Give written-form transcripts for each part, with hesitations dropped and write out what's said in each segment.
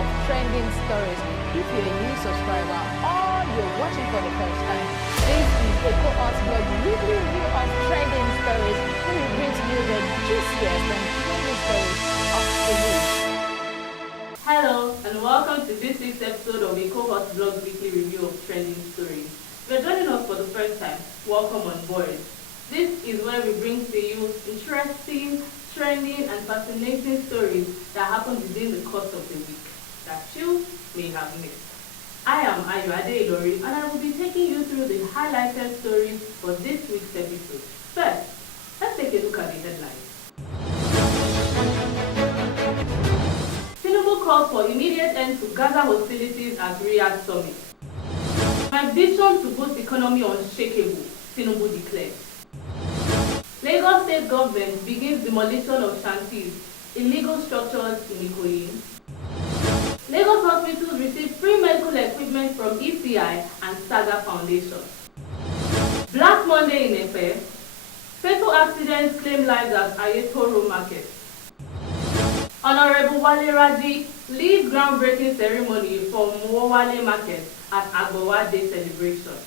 of trending stories. If you're a new subscriber or you're watching for the first time, this is Ekohotblog weekly review of trending stories, where we bring to you the juiciest and trending stories of the week. Hello and welcome to this week's episode of Ekohotblog weekly review of trending stories. If you're joining us for the first time, welcome on board. This is where we bring to you interesting, trending and fascinating stories that happen within the course of the week that you may have missed. I am Ayo Adeidori and I will be taking you through the highlighted stories for this week's episode. First, let's take a look at the headlines. Tinubu calls for immediate end to Gaza hostilities at Riyadh summit. My vision to boost economy unshakable, Tinubu declared. Lagos State government begins demolition of shanties, illegal structures in Ikoyi. Lagos hospitals receive free medical equipment from ECI and Saga Foundation. Black Monday in Efe. Fatal accidents claim lives at Ayetoro Market. Honorable Wale Raji leads groundbreaking ceremony for Mowale Market at Agbowa Day celebration.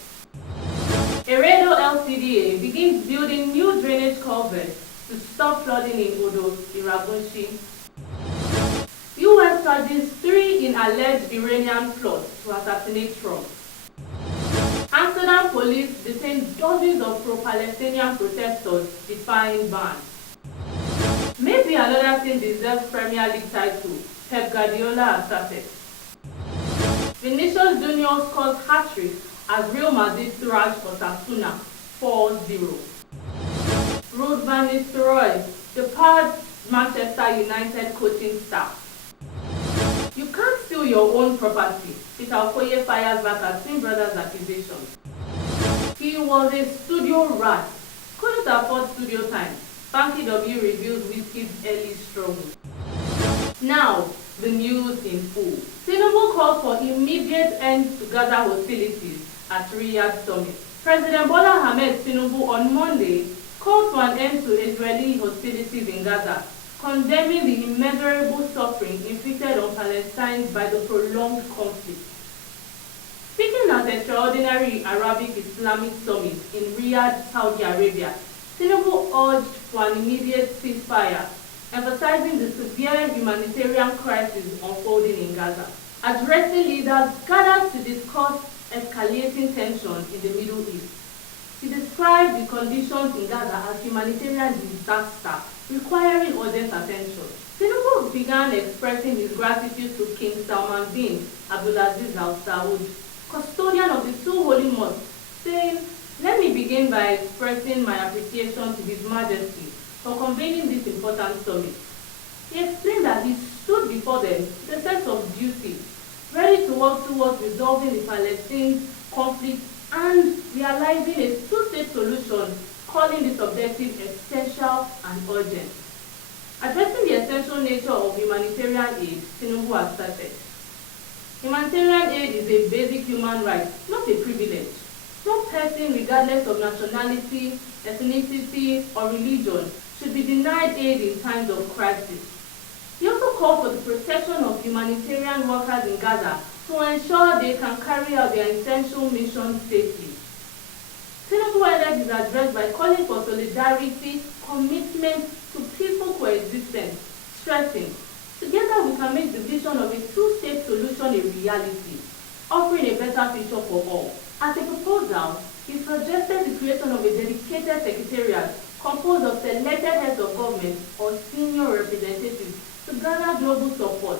Eredo LCDA begins building new drainage culverts to stop flooding in Odo, Iragunshi. US charges 3 in alleged Iranian plot to assassinate Trump. Amsterdam police detained dozens of pro-Palestinian protesters defying ban. Maybe another team deserves Premier League title, pepguardiola asserted. Vinicius Junior scores hat-trick as Real Madrid thrashed Osasuna 4-0. Ruud van Nistelrooy departs Manchester United coaching staff. You can't steal your own property. Peter Okoye fires back at twin brothers' accusations. He was a studio rat. Couldn't afford studio time. Banky W reveals Wizkid's early struggle. Now, the news in full. Tinubu calls for immediate end to Gaza hostilities at Riyadh summit. President Bola Ahmed Tinubu on Monday called for an end to Israeli hostilities in Gaza, condemning the immeasurable suffering inflicted on Palestinians by the prolonged conflict. Speaking at the extraordinary Arabic Islamic summit in Riyadh, Saudi Arabia, Tinubu urged for an immediate ceasefire, emphasizing the severe humanitarian crisis unfolding in Gaza. Addressing leaders gathered to discuss escalating tensions in the Middle East, he described the conditions in Gaza as humanitarian disaster requiring urgent attention. Tinubu began expressing his gratitude to King Salman bin Abdulaziz Al Saud, custodian of the two holy mosques, saying, "Let me begin by expressing my appreciation to His Majesty for convening this important summit." He explained that he stood before them with a sense of duty, ready to work towards resolving the Palestine conflict and realizing a two-state solution, calling this objective essential and urgent. Addressing the essential nature of humanitarian aid, Tinubu asserted, "Humanitarian aid is a basic human right, not a privilege. No person, regardless of nationality, ethnicity, or religion, should be denied aid in times of crisis." He also called for the protection of humanitarian workers in Gaza to ensure they can carry out their essential mission safely. Tinubu ended his address by calling for solidarity, commitment to peaceful coexistence, stressing, "Together we can make the vision of a two-state solution a reality, offering a better future for all." As a proposal, he suggested the creation of a dedicated secretariat composed of selected heads of government or senior representatives to gather global support,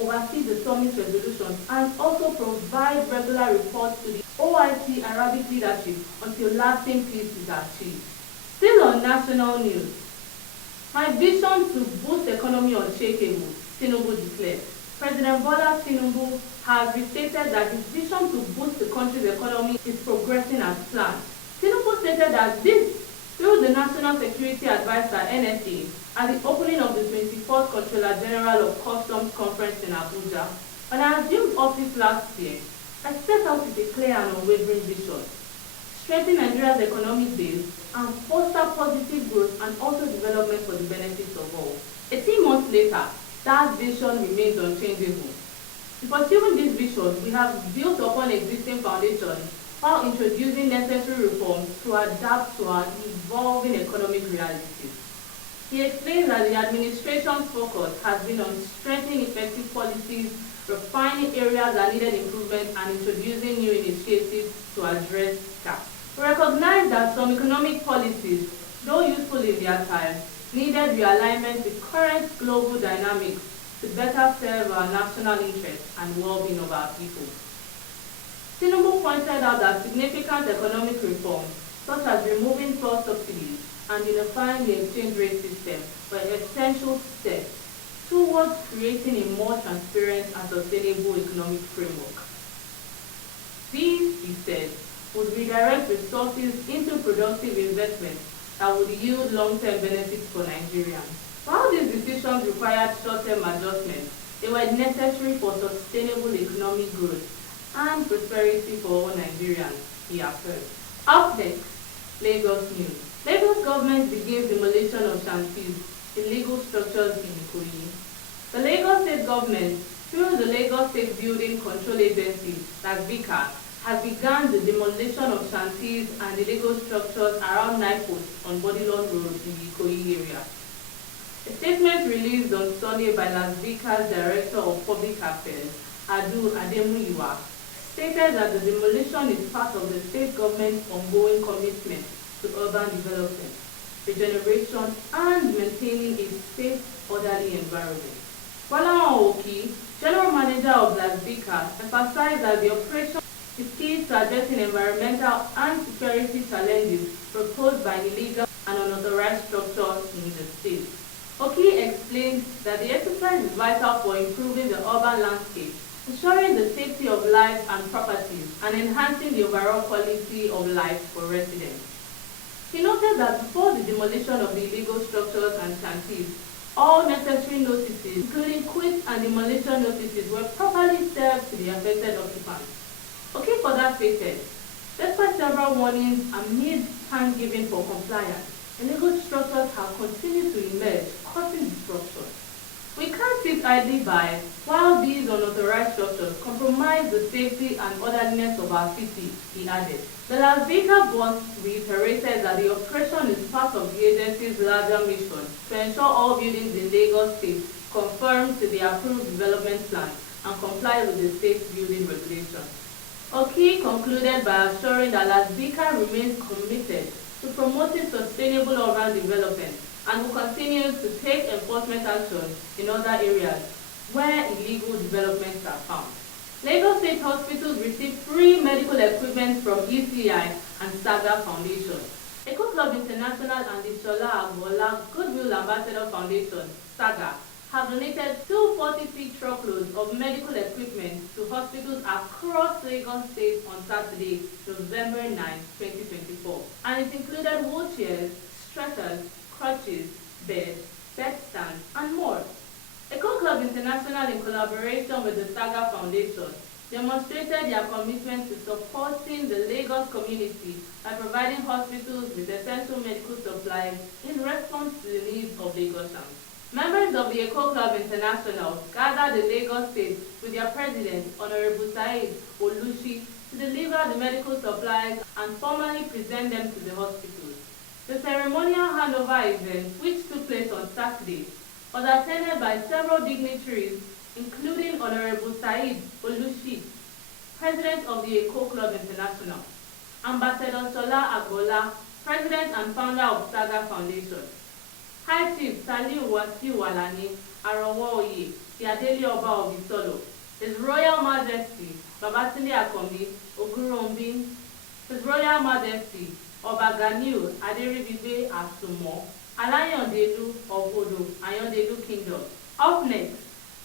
oversee the summit's resolutions, and also provide regular reports to the OIC Arabic leadership until lasting peace is achieved. Still on national news, my vision to boost economy unshakable, Tinubu declared. President Bola Tinubu has restated that his vision to boost the country's economy is progressing as planned. Tinubu stated that this through the National Security Advisor (NSA) at the opening of the 24th Controller General of Customs Conference in Abuja. When I assumed office last year, I set out with a clear and unwavering vision: strengthen Nigeria's economic base and foster positive growth and also development for the benefits of all. 18 months later, that vision remains unchangeable. In pursuing this vision, we have built upon existing foundations while introducing necessary reforms to adapt to our evolving economic realities. He explains that the administration's focus has been on strengthening effective policies, refining areas that needed improvement, and introducing new initiatives to address gaps. We recognize that some economic policies, though useful in their time, needed realignment with current global dynamics to better serve our national interests and well-being of our people. Tinubu pointed out that significant economic reforms, such as removing fuel subsidies and unifying the exchange rate system, were essential steps towards creating a more transparent and sustainable economic framework. These, he said, would redirect resources into productive investments that would yield long-term benefits for Nigerians. While these decisions required short-term adjustments, they were necessary for sustainable economic growth and prosperity for all Nigerians, he affirmed. Up next, Lagos news. Lagos government begins demolition of shanties, illegal structures in Ikoyi. The Lagos State government, through the Lagos State Building Control Agency, (VICA), has begun the demolition of shanties and illegal structures around Naipost on Bodilon Road in the Ikoyi area. A statement released on Sunday by VICA's Director of Public Affairs, Adu Ademuyiwa, stated that the demolition is part of the state government's ongoing commitment to urban development, regeneration, and maintaining a safe, orderly environment. Walawan Oki, General Manager of VICA, emphasized that the operation is key to addressing environmental and security challenges proposed by illegal and unauthorized structures in the state. Oki explained that the exercise is vital for improving the urban landscape, ensuring the safety of lives and properties, and enhancing the overall quality of life for residents. He noted that before the demolition of the illegal structures and shanties, all necessary notices, including quit and demolition notices, were properly served to the affected occupants. Oki further stated, despite several warnings and mid thanksgiving for compliance, illegal structures have continued to emerge, causing disruption. We can't sit idly by while these unauthorized structures compromise the safety and orderliness of our city, he added. The VICA boss reiterated that the operation is part of the agency's larger mission to ensure all buildings in Lagos State conform to the approved development plan and comply with the state's building regulations. Oki concluded by assuring that VICA remains committed to promoting sustainable urban development and will continue to take enforcement action in other areas where illegal developments are found. Lagos State hospitals received free medical equipment from ECI and Saga Foundation. Ekohotblog International and the Shola Agbola Goodwill Ambassador Foundation, Saga, have donated 240 truckloads of medical equipment to hospitals across Lagos State on Saturday, November 9, 2024. And it included wheelchairs, stretchers, crutches, beds, bed stands, and more. Ekohotblog International, in collaboration with the Saga Foundation, demonstrated their commitment to supporting the Lagos community by providing hospitals with essential medical supplies in response to the needs of Lagosians. Members of the Ekohotblog International gathered in Lagos State with their president, Honorable Said Olushi, to deliver the medical supplies and formally present them to the hospitals. The ceremonial handover event, which took place on Saturday, was attended by several dignitaries, including Honorable Said Olushi, President of the Ekohotblog International, Ambassador Shola Agbola, President and founder of Saga Foundation, High Chief Saliu Wasiu Alani Arowoye, the Adeli Oba of Isolo, His Royal Majesty Babatunde Akanbi Ogurombi, His Royal Majesty Oba Ganiu Aderibibe Asumo, Alayandelu of Odo, Ayandelu Kingdom. Up next,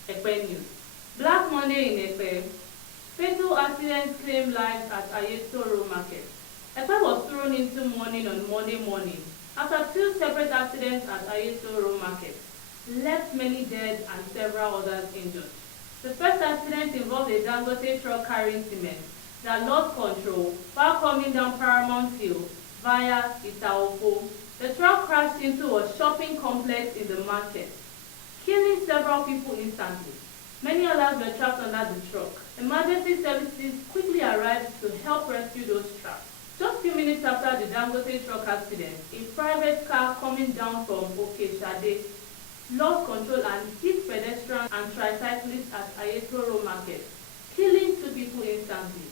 Epe News. Black Monday in Epe. Fatal accidents claim lives at Ayeto Road Market. Epe was thrown into mourning on Monday morning after two separate accidents at Ayeto Road Market left many dead and several others injured. The first accident involved a Dangote truck carrying cement that lost control while coming down Paramount Hill via Itaopo. The truck crashed into a shopping complex in the market, killing several people instantly. Many others were trapped under the truck. Emergency services quickly arrived to help rescue those trapped. Just few minutes after the Dangote truck accident, a private car coming down from Okeshade lost control and hit pedestrians and tricyclists at Ayetoro Market, killing 2 people instantly.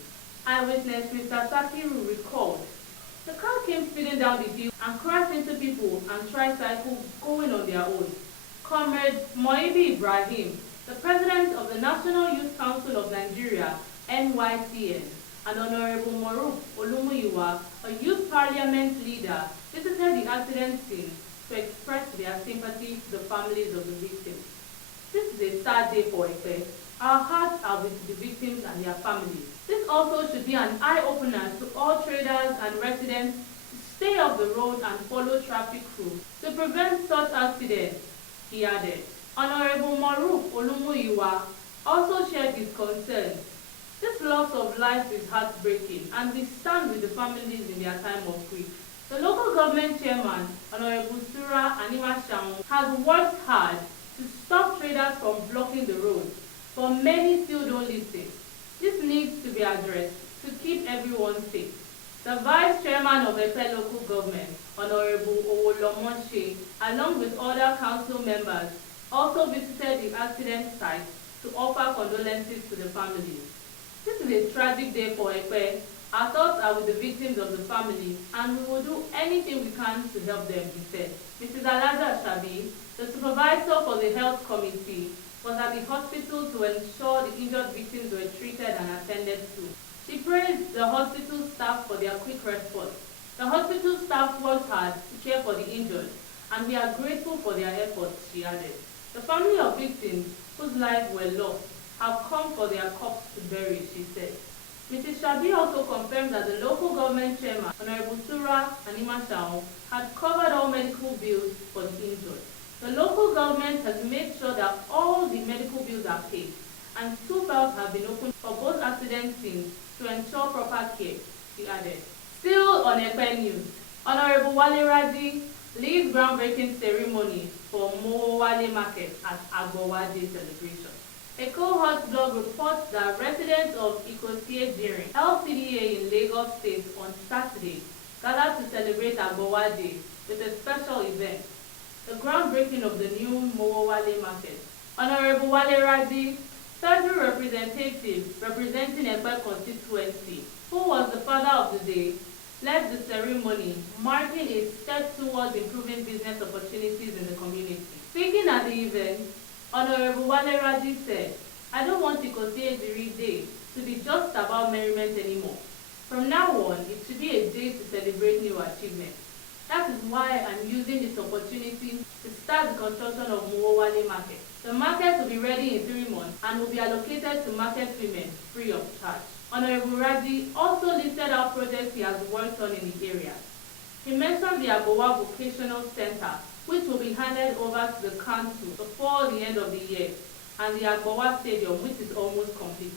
Eyewitness Mr. Sakiru recalled, the car came speeding down the hill and crashed into people and tricycles going on their own. Comrade Moibi Ibrahim, the president of the National Youth Council of Nigeria, NYCN, and Honorable Moruf Olumuyiwa, a youth parliament leader, visited the accident scene to express their sympathy to the families of the victims. This is a sad day for Ekpe. Our hearts are with the victims and their families. This also should be an eye-opener to all traders and residents to stay off the road and follow traffic rules to prevent such accidents, he added. Honorable Moruf Olumuyiwa also shared his concerns. This loss of life is heartbreaking, and we stand with the families in their time of grief. The local government chairman, Honorable Sura Animashaun, has worked hard to stop traders from blocking the road, but many still don't listen. This needs to be addressed to keep everyone safe. The vice chairman of Ekpe local government, Honorable Owolomoshe, along with other council members, also visited the accident site to offer condolences to the families. This is a tragic day for Ekpe. Our thoughts are with the victims of the family, and we will do anything we can to help them, he said. Mrs. Alaja Shabi, the supervisor for the health committee, was at the hospital to ensure the injured victims were treated and attended to. She praised the hospital staff for their quick response. The hospital staff worked hard to care for the injured, and we are grateful for their efforts, she added. The family of victims whose lives were lost have come for their corpse to bury, she said. Mrs. Shabi also confirmed that the local government chairman, Honorable Sura Animashaun, had covered all medical bills for the injured. The local government has made sure that all the medical bills are paid, and 2 files have been opened for both accident scenes to ensure proper care, she added. Still on Ekpe News, Honorable Wale Raji leads groundbreaking ceremony for Mowowale Market at Agbowa Day celebration. Ekohotblog reports that residents of Ikosie LCDA in Lagos State on Saturday gathered to celebrate Agbowa Day with a special event, the groundbreaking of the new Mowowale Market. Honorable Wale Raji, federal representative representing Ekpe constituency, who was the father of the day, led the ceremony, marking a step towards improving business opportunities in the community. Speaking at the event, Honorable Wale Raji said, I don't want Ikosie Day to be just about merriment anymore. From now on, it should be a day to celebrate new achievements. That is why I'm using this opportunity to start the construction of Mowowale Market. The market will be ready in 3 months and will be allocated to market women free of charge. Honorable Raji also listed out projects he has worked on in the area. He mentioned the Agbowa Vocational Center, which will be handed over to the council before the end of the year, and the Agbowa Stadium, which is almost complete.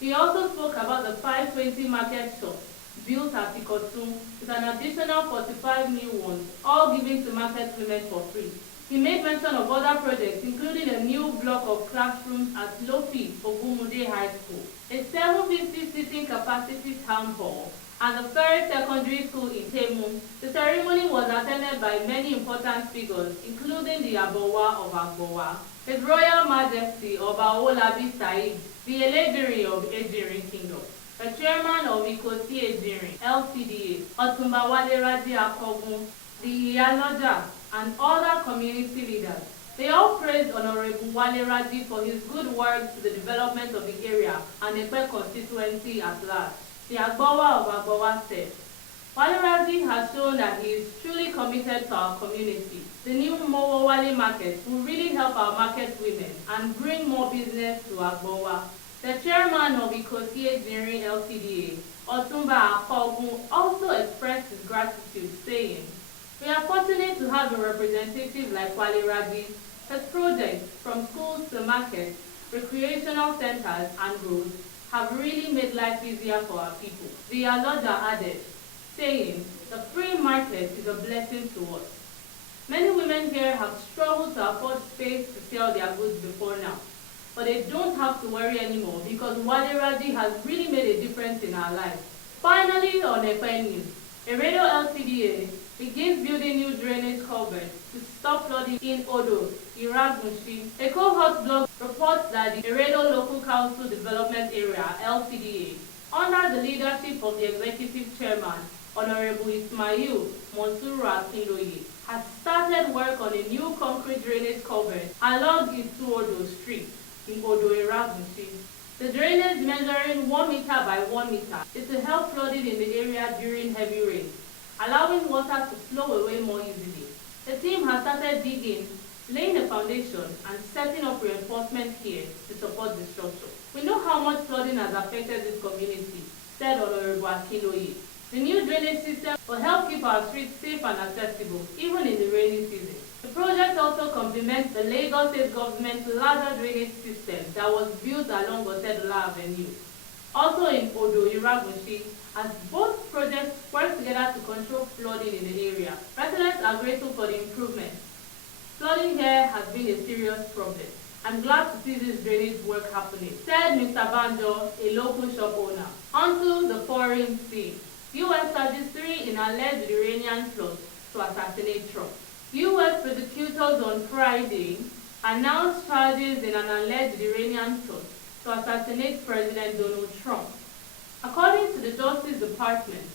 He also spoke about the 520 market shops built at Ikotum with an additional 45 new ones, all given to market women for free. He made mention of other projects, including a new block of classrooms at Lofi Ogumude High School, a 750-seating capacity town hall, and the Ferry Secondary School in Temu. The ceremony was attended by many important figures, including the Agbowa of Agbowa, His Royal Majesty Oba Olabi Said, the Elediri of Ejirin Kingdom, the chairman of Ikosie Ejirin LCDA, Otumba Wale Raji Akogun, the Iyaloja, and other community leaders. They all praised Honorable Wale Raji for his good work to the development of the area and Ekpe constituency at large. The Agbowa of Agbowa said, Wale Raji has shown that he is truly committed to our community. The new Mowowale Market will really help our market women and bring more business to Agbowa. The chairman of Ikosie Ejirin LCDA, Otumba Akogun, also expressed his gratitude, saying, we are fortunate to have a representative like Wale Raji. His projects, from schools to markets, recreational centers, and roads, have really made life easier for our people. The Aloja added, saying, the free market is a blessing to us. Many women here have struggled to afford space to sell their goods before now. but they don't have to worry anymore because Wale Raji has really made a difference in our lives. Finally, on FM News, Eredo LCDA begins building new drainage culverts to stop flooding in Odo, Iragunshi. Ekohotblog reports that the Eredo Local Council Development Area (LCDA), under the leadership of the Executive Chairman, Honorable Ismail Monsuru Akinloye, has started work on a new concrete drainage culvert along Ituodo Street in Odo, Iragunshi. The drainage, measuring 1 meter by 1 meter, is to help flooding in the area during heavy rain, allowing water to flow away more easily. The team has started digging, laying a foundation, and setting up reinforcement here to support the structure. We know how much flooding has affected this community, said Honorable Akinloye. The new drainage system will help keep our streets safe and accessible, even in the rainy season. The project also complements the Lagos State government's larger drainage system that was built along Otedola Avenue. Also in Odo, Iragunshi, as both projects work together to control flooding in the area. Residents are grateful for the improvement. Flooding here has been a serious problem. I'm glad to see this drainage work happening, said Mr. Banjo, a local shop owner. Onto the foreign scene. U.S. charges 3 in alleged Iranian plot to assassinate Trump. U.S. prosecutors on Friday announced charges in an alleged Iranian plot to assassinate President Donald Trump. According to the Justice Department,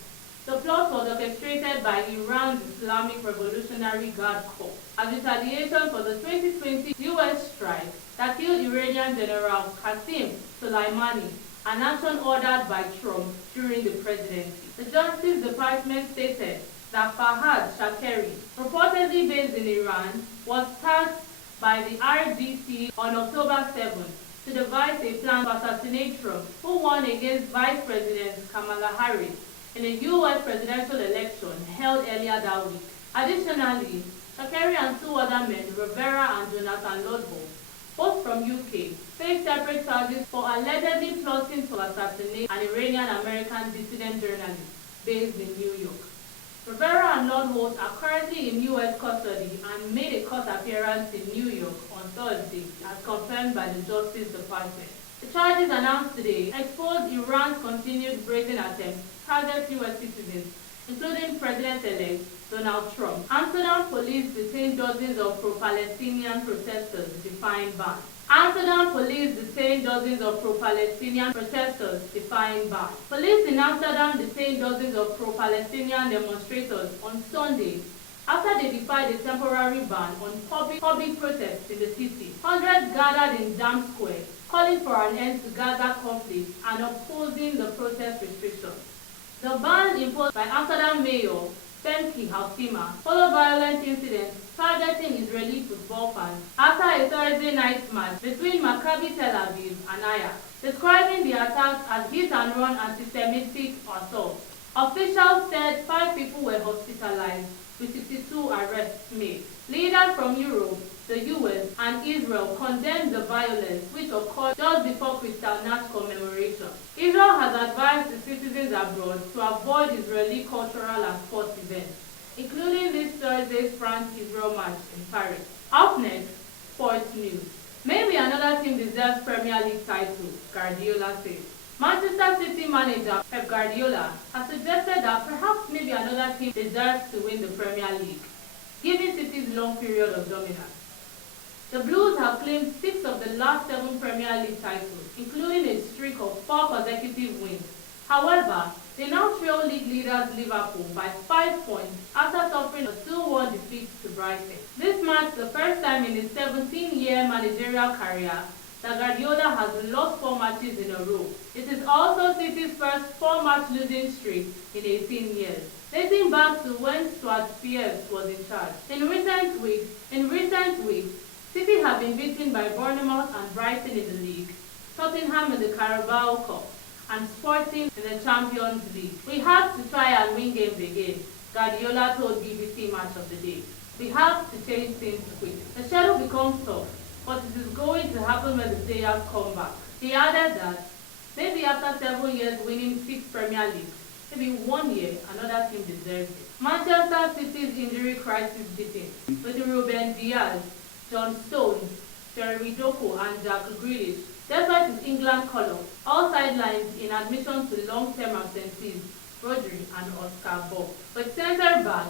the plot was orchestrated by Iran's Islamic Revolutionary Guard Corps as retaliation for the 2020 U.S. strike that killed Iranian General Qasem Soleimani, an action ordered by Trump during the presidency. The Justice Department stated that Fahad Shakeri, reportedly based in Iran, was tasked by the RGC on October 7 to devise a plan to assassinate Trump, who won against Vice President Kamala Harris in a U.S. presidential election held earlier that week. Additionally, Shakeri and 2 other men, Rivera and Jonathan Lodbo, both from UK, face separate charges for allegedly plotting to assassinate an Iranian-American dissident journalist based in New York. Rivera and Lodbo are currently in U.S. custody and made a court appearance in New York on Thursday, as confirmed by the Justice Department. The charges announced today expose Iran's continued brazen attempts to target U.S. citizens, including President-elect Donald Trump. Amsterdam police detained dozens of pro-Palestinian protesters defying ban. Amsterdam police detained dozens of pro-Palestinian protesters defying ban. Police in Amsterdam detained dozens of pro-Palestinian demonstrators on Sunday after they defied a temporary ban on public protests in the city. Hundreds gathered in Dam Square, calling for an end to Gaza conflict and opposing the protest restrictions. The ban imposed by Amsterdam Mayor Banky W followed violent incidents targeting Israeli football fans after a Thursday night match between Maccabi Tel Aviv and Ajax, describing the attacks as hit-and-run anti-Semitic assault. Officials said 5 people were hospitalized with 62 arrests made. Leaders from Europe, the US, and Israel condemned the violence which occurred just before Kristallnacht commemoration. Israel has advised the citizens abroad to avoid Israeli cultural and sports events, including this Thursday's France-Israel match in Paris. Up next, sports news. Maybe another team deserves Premier League title, Guardiola says. Manchester City manager Pep Guardiola has suggested that perhaps maybe another team deserves to win the Premier League, given City's long period of dominance. The Blues have claimed 6 of the last 7 Premier League titles, including a streak of 4 consecutive wins. However, they now trail league leaders Liverpool by 5 points after suffering a 2-1 defeat to Brighton. This marks the first time in his 17-year managerial career that Guardiola has lost 4 matches in a row. It is also City's first 4-match losing streak in 18 years, dating back to when Stuart Pearce was in charge. In recent weeks, City have been beaten by Bournemouth and Brighton in the league, Tottenham in the Carabao Cup, and Sporting in the Champions League. We have to try and win games again, Guardiola told BBC Match of the Day. We have to change things quick. The schedule becomes tough, but it is going to happen when the players come back. He added that maybe after 7 years winning 6 Premier Leagues, maybe 1 year another team deserves it. Manchester City's injury crisis begins with Ruben Diaz, John Stones, Jeremy Doku, and Jack Grealish, despite his England colours, all sidelined in admission to long-term absentees Rodri and Oscar Bob. But centre-back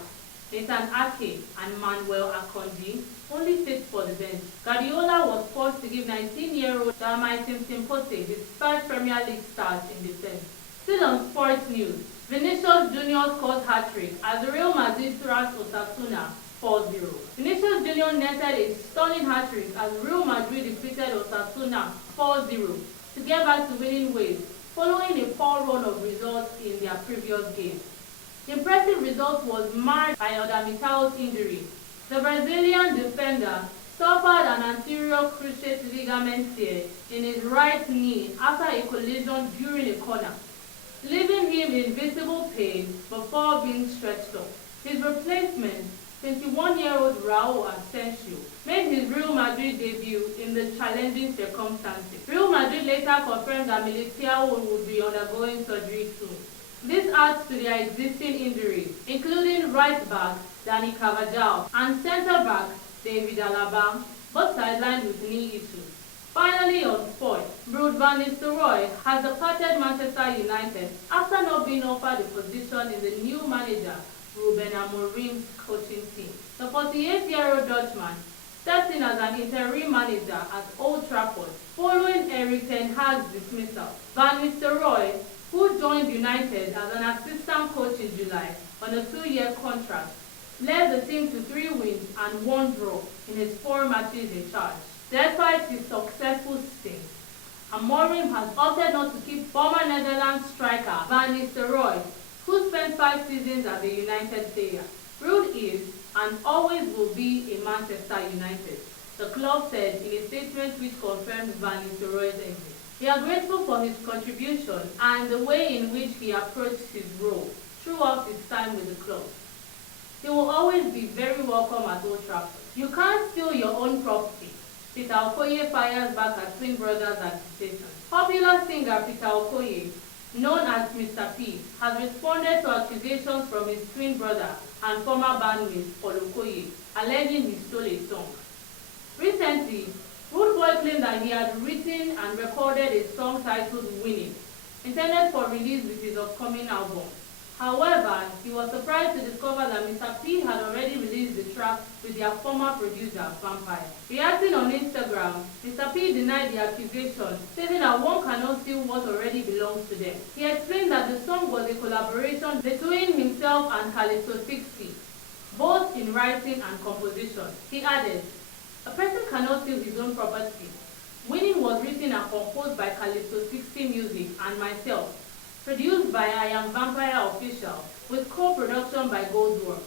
Nathan Ake and Manuel Akonji only sits for the bench. Guardiola was forced to give 19-year-old Dalmatian Timpote his first Premier League start in defence. Still on sports news, Vinicius Jr. scores hat-trick as the Real Madrid thrashed Osasuna 4-0. Vinicius Jr. netted a stunning hat-trick as Real Madrid defeated Osasuna 4-0 to get back to winning ways following a poor run of results in their previous game. The impressive result was marred by Odamitao's injury. The Brazilian defender suffered an anterior cruciate ligament tear in his right knee after a collision during a corner, leaving him in visible pain before being stretched off. His replacement, 21-year-old Raul Asensio, made his Real Madrid debut in the challenging circumstances. Real Madrid later confirmed that Militao would be undergoing surgery soon. This adds to their existing injuries, including right-back Dani Carvajal and centre-back David Alaba, both sidelined with knee issues. Finally on sports, Ruud van Nistelrooy has departed Manchester United after not being offered a position in the new manager Ruben Amorim's coaching team. The 48-year-old Dutchman stepped in as an interim manager at Old Trafford following Erik ten Hag's dismissal. Van Nistelrooy, who joined United as an assistant coach in July on a 2-year contract, led the team to 3 wins and 1 draw in his 4 matches in charge. Despite his successful stint, Amorim has opted not to keep former Netherlands striker Van Nistelrooy, who spent 5 seasons as a United player. Ruud is and always will be a Manchester United, the club said in a statement which confirmed Van Nistelrooy's exit. We are grateful for his contribution and the way in which he approached his role throughout his time with the club. He will always be very welcome at Old Trafford. You can't steal your own property. Peter Okoye fires back at twin brothers' accusations. Popular singer Peter Okoye, known as Mr. P, has responded to accusations from his twin brother and former bandmate Paul Okoye, alleging he stole a song. Recently, Rude Boy claimed that he had written and recorded a song titled Winning, intended for release with his upcoming album. However, he was surprised to discover that Mr. P had already released the track with their former producer, Vampire. Reacting on Instagram, Mr. P denied the accusation, stating that one cannot steal what already belongs to them. He explained that the song was a collaboration between himself and Calypso 60, both in writing and composition. He added, "A person cannot steal his own property. Winning was written and composed by Calypso 60 Music and myself. Produced by I Am Vampire Official, with co-production by Goldwork.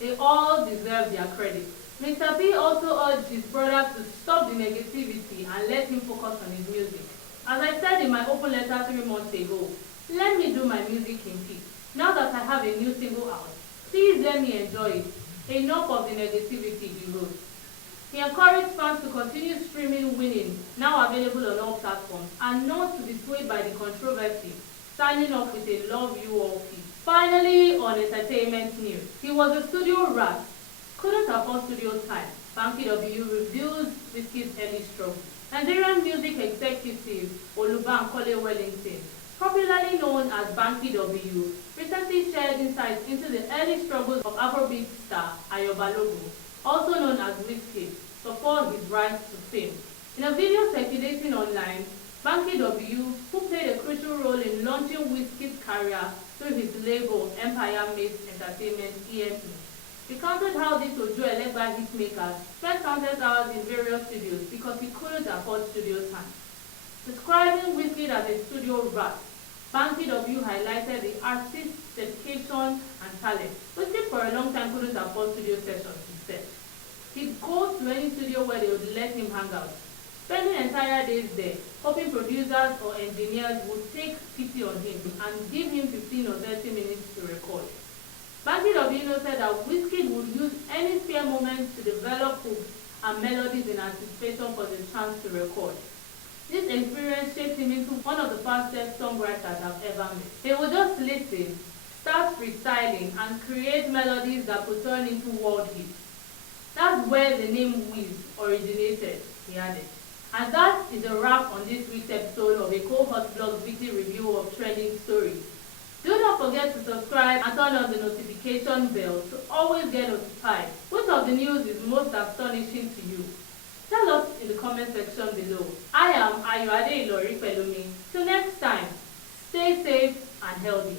They all deserve their credit." Mr. P also urged his brothers to stop the negativity and let him focus on his music. "As I said in my open letter 3 months ago, let me do my music in peace. Now that I have a new single out, please let me enjoy it. Enough of the negativity," he wrote. He encouraged fans to continue streaming Winning, now available on all platforms, and not to be swayed by the controversy, signing off with a "Love You All" piece. Finally, on entertainment news, he was a studio rat, couldn't afford studio time. Banky W reveals Wizkid's early struggle. Nigerian music executive Olubankole Wellington, popularly known as Banky W, recently shared insights into the early struggles of Afrobeat star Ayoba Logo, also known as Wizkid, before his rise to fame. In a video circulating online, Banky W, who played a crucial role in launching Wizkid's career through his label Empire Mates Entertainment EME, recounted how this Ojo Elegba hitmaker spent countless hours in various studios because he couldn't afford studio time. Describing Wizkid as a studio rat, Banky W highlighted the artist's dedication and talent. Wizkid for a long time couldn't afford studio sessions, he said. He'd go to any studio where they would let him hang out, spending entire days there, hoping producers or engineers would take pity on him and give him 15 or 30 minutes to record. Banky W said that Wizkid would use any spare moments to develop hooks and melodies in anticipation for the chance to record. This experience shaped him into one of the fastest songwriters I've ever met. He would just listen, start freestyling, and create melodies that could turn into world hits. That's where the name Wiz originated, he added. And that is a wrap on this week's episode of Ekohotblog's weekly review of trending stories. Do not forget to subscribe and turn on the notification bell to always get notified. Which of the news is most astonishing to you? Tell us in the comment section below. I am Ayoade Ilori Pelumi. Till next time, stay safe and healthy.